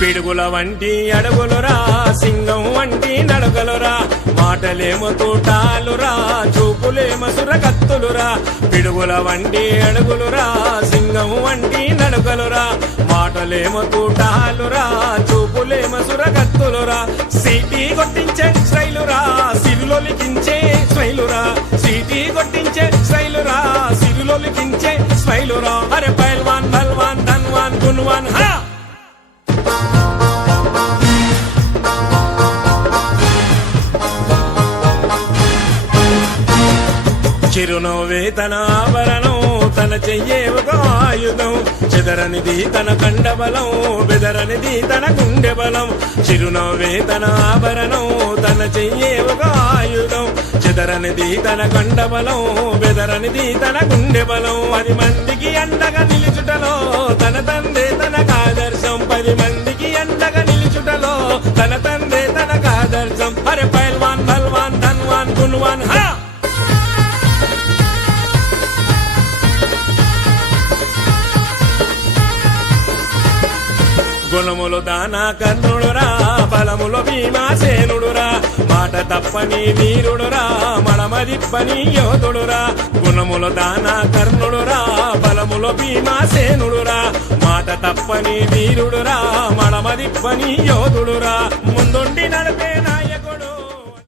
పిడుగుల వంటి అడుగులురా సింగం వంటి నడకలురా మాటలేమో తూటాలురా చూపులేమో సురకత్తులురా పిడుగుల వంటి అడుగులురా సింగం వంటి నడకలురా మాటలేమో తూటాలురా చూపులేమో సురకత్తులురా సీటీ కొట్టించే స్టైలురా సిరులొలికించే స్మైలురా సీటీ కొట్టించే స్టైలురా సిరులొలికించే స్మైలురా అరే పైల్వాన్ బల్వాన్ ధన్వాన్ గున్వాన్ హా చిరునవ్వే తన ఆభరణం తన చెయ్యే ఒక ఆయుధం చెదరనిది తన కండబలం బెదరనిది తన గుండె బలం చిరునవ్వే తన ఆభరణం తన చెయ్యే ఒక ఆయుధం చెదరనిది తన కండబలం బెదరనిది తన గుండె బలం 10 మందికి అండగా నిలుచుటలో తన తండ్రి తనకు ఆదర్శం 10 మందికి అండగా నిలుచుటలో తన తండ్రి తనకు ఆదర్శం అరే పైల్వాన్ బల్వాన్ ధన్వాన్ గున్వాన్ హా గుణములు దానా కర్ణుడురా బలములు భీమాసేనుడురా మాట తప్పని వీరుడురా మడమదిప్పని యోధుడురా గుణములు దానా కర్ణుడురా బలములు భీమాసేనుడురా మాట తప్పని వీరుడురా మడమదిప్పని యోధుడురా ముందుండి